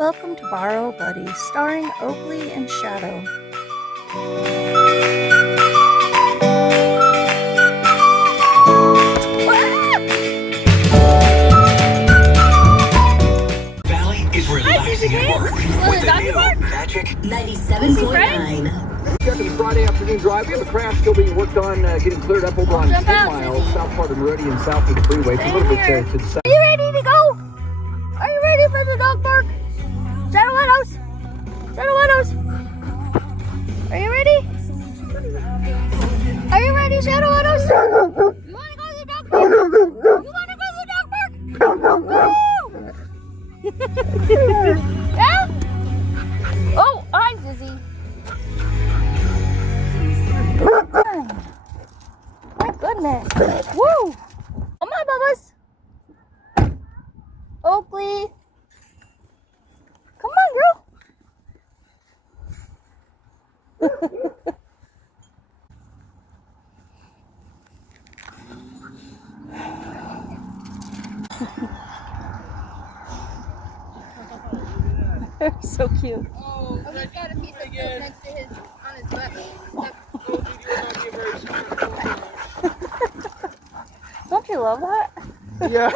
Welcome to Borrow Buddies, starring Oakley and Shadow. Valley is relaxing at work with the new Magic 97.9. Checking Friday afternoon drive. We have a crash still being worked on, getting cleared up over on 10 miles south part of Meridian, south of the freeway. It's a little bit to the south. Are you ready to go? Are you ready for the dog park? Shadow Meadows! Shadow Meadows! Are you ready? Are you ready, Shadow Meadows? You want to go to the dog park? You want to go to the dog park? Woo! Yeah? Oh, hi, Zizzy. My goodness. Woo! Come on, Bubba's. Oakley. Come on, girl. They're so cute. Oh, he's got a piece of food next to his, on his butt. Don't you love that? Yeah.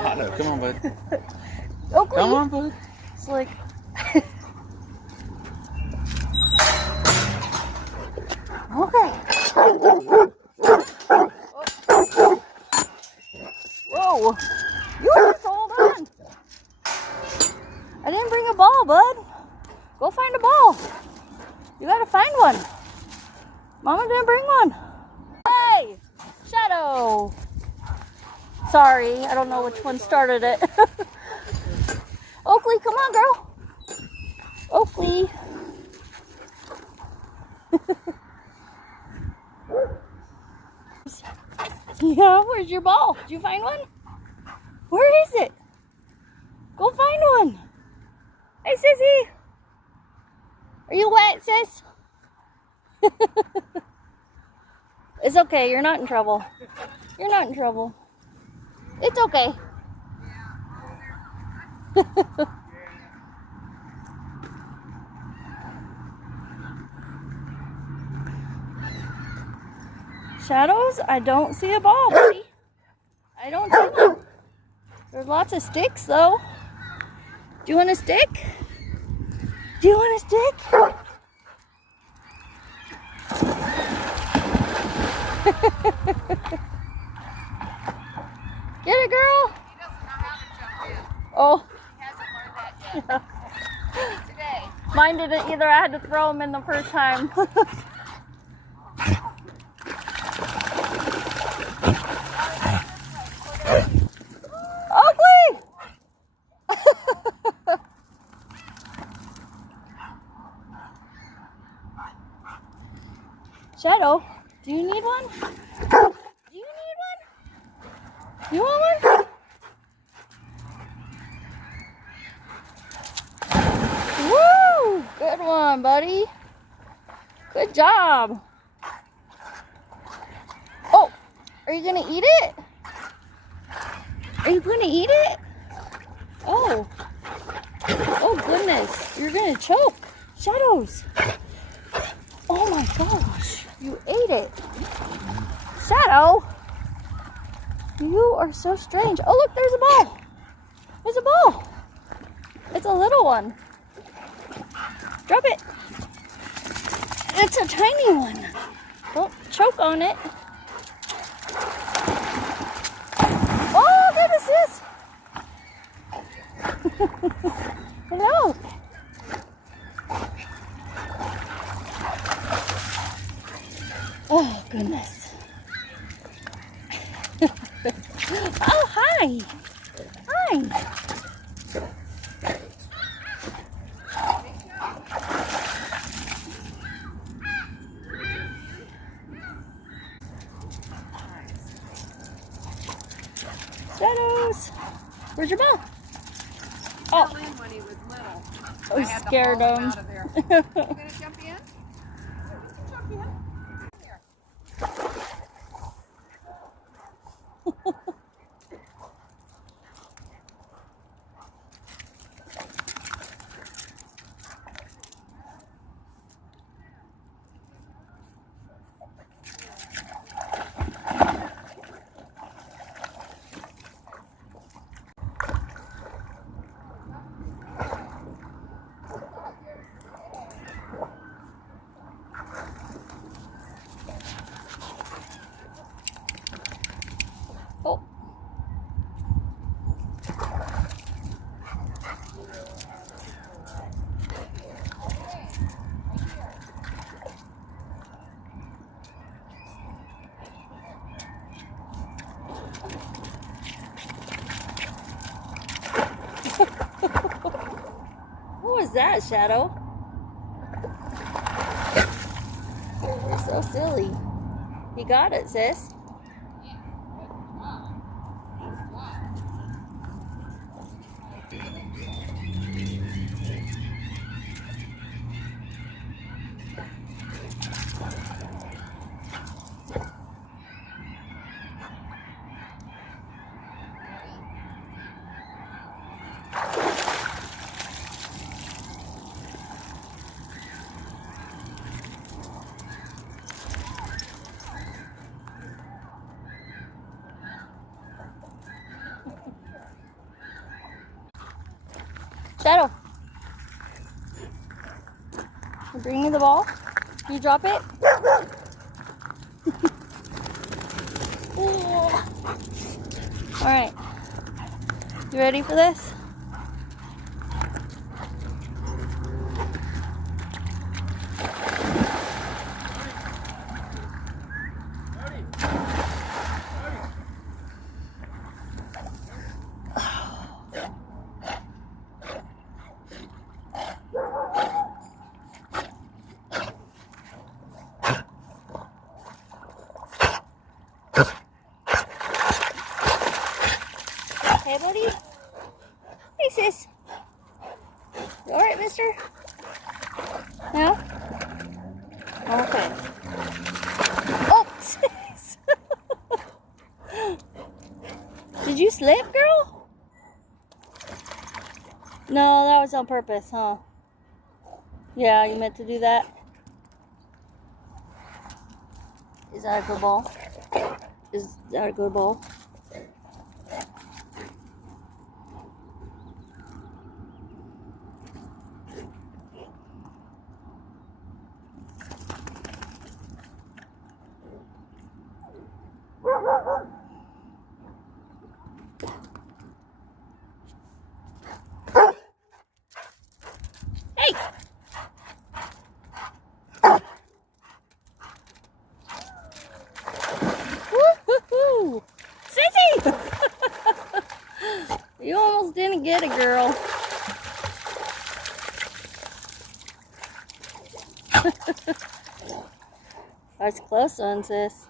Otto, come on, bud. Oakley. Come on, bud. It's like... Okay. Whoa. You just hold on. I didn't bring a ball, bud. Go find a ball. You gotta find one. Mama didn't bring one. Hey! Shadow! Sorry, I don't know which one started it. Oakley, come on, girl. Oakley. Yeah, where's your ball? Did you find one? Where is it? Go find one. Hey, Sissy. Are you wet, sis? It's okay. You're not in trouble. You're not in trouble. It's okay. Shadows, I don't see a ball, buddy. I don't see one. There's lots of sticks, though. Do you want a stick? Do you want a stick? Get it, girl. He doesn't know how to jump in. Oh. He hasn't learned that yet. Today. Mine didn't either. I had to throw him in the first time. Oakley! Shadow, do you need one? Do you need one? You want one? Woo! Good one, buddy. Good job. Oh, are you gonna eat it? Are you gonna eat it? Oh. Oh goodness, you're gonna choke. Shadows. Oh my gosh, you ate it. Shadow. You are so strange. Oh look, there's a ball. There's a ball. It's a little one. Drop it. It's a tiny one. Don't choke on it. Oh, goodness, sis. Hello. Oh, goodness. Oh, hi. Hi. Shadows. Where's your ball? Oh. When he was little. I scared him. Out of there. You gonna jump in? Jump in. Here. What was that, Shadow? You're so silly. You got it, sis. Shadow. You bring me the ball? You drop it? Alright. You ready for this? Hey, buddy. Hey, sis. You alright, mister? No? Okay. Oh, sis. Did you slip, girl? No, that was on purpose, huh? Yeah, you meant to do that. Is that a good ball? Is that a good ball? Hey! Woo-hoo-hoo! Sissy! You almost didn't get it, girl. That's a close one, sis.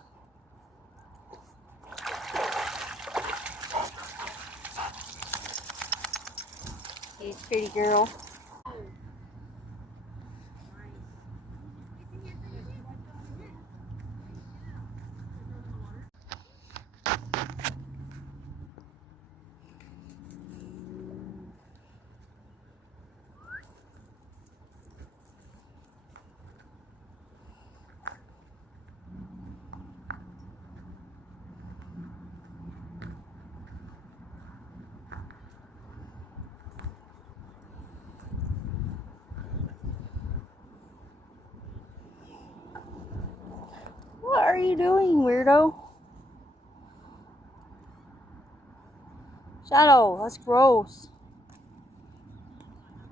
You pretty girl. What are you doing, weirdo? Shadow, that's gross.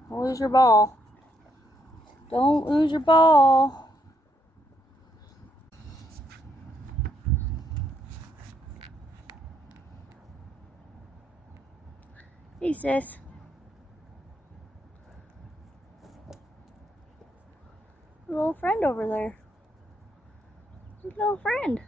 Don't lose your ball. Don't lose your ball. Hey, sis. A little friend over there. Your little friend.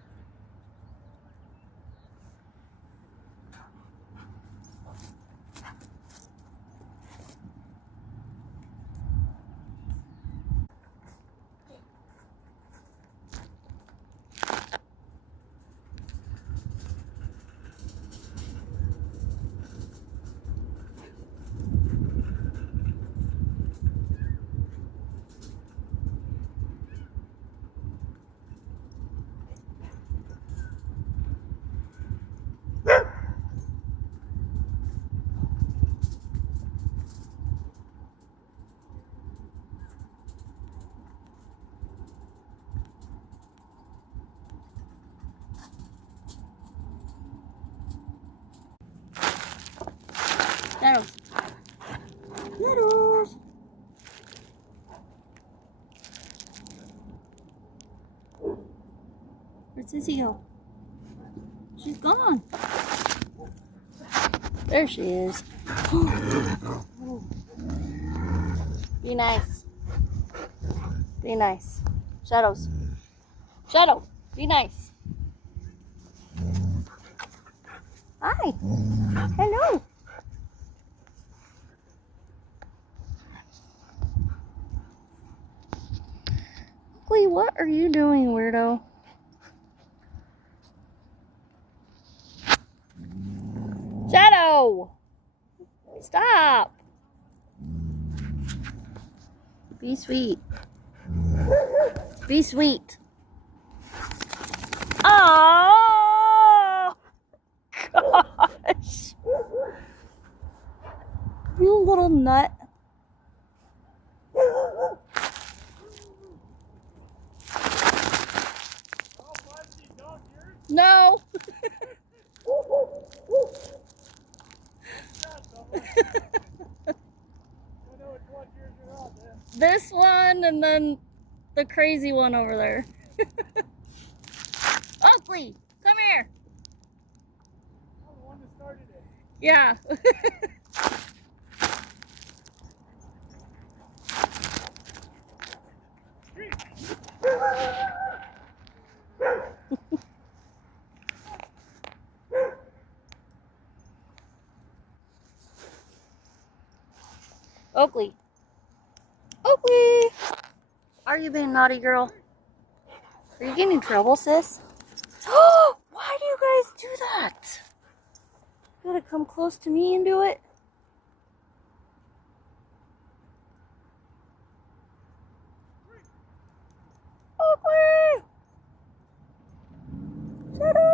Sissy go? She's gone. There she is. Be nice. Be nice. Shadows. Shadow, be nice. Hi. Hello. Oakley, what are you doing, weirdo? Shadow! Stop! Be sweet. Be sweet. Oh gosh. You little nut. No. This one and then the crazy one over there. Oakley, come here. I'm the one that started it. Yeah. Oakley. Oakley! Are you being naughty, girl? Are you getting in trouble, sis? Oh, why do you guys do that? You gotta come close to me and do it. Oakley! Shut up!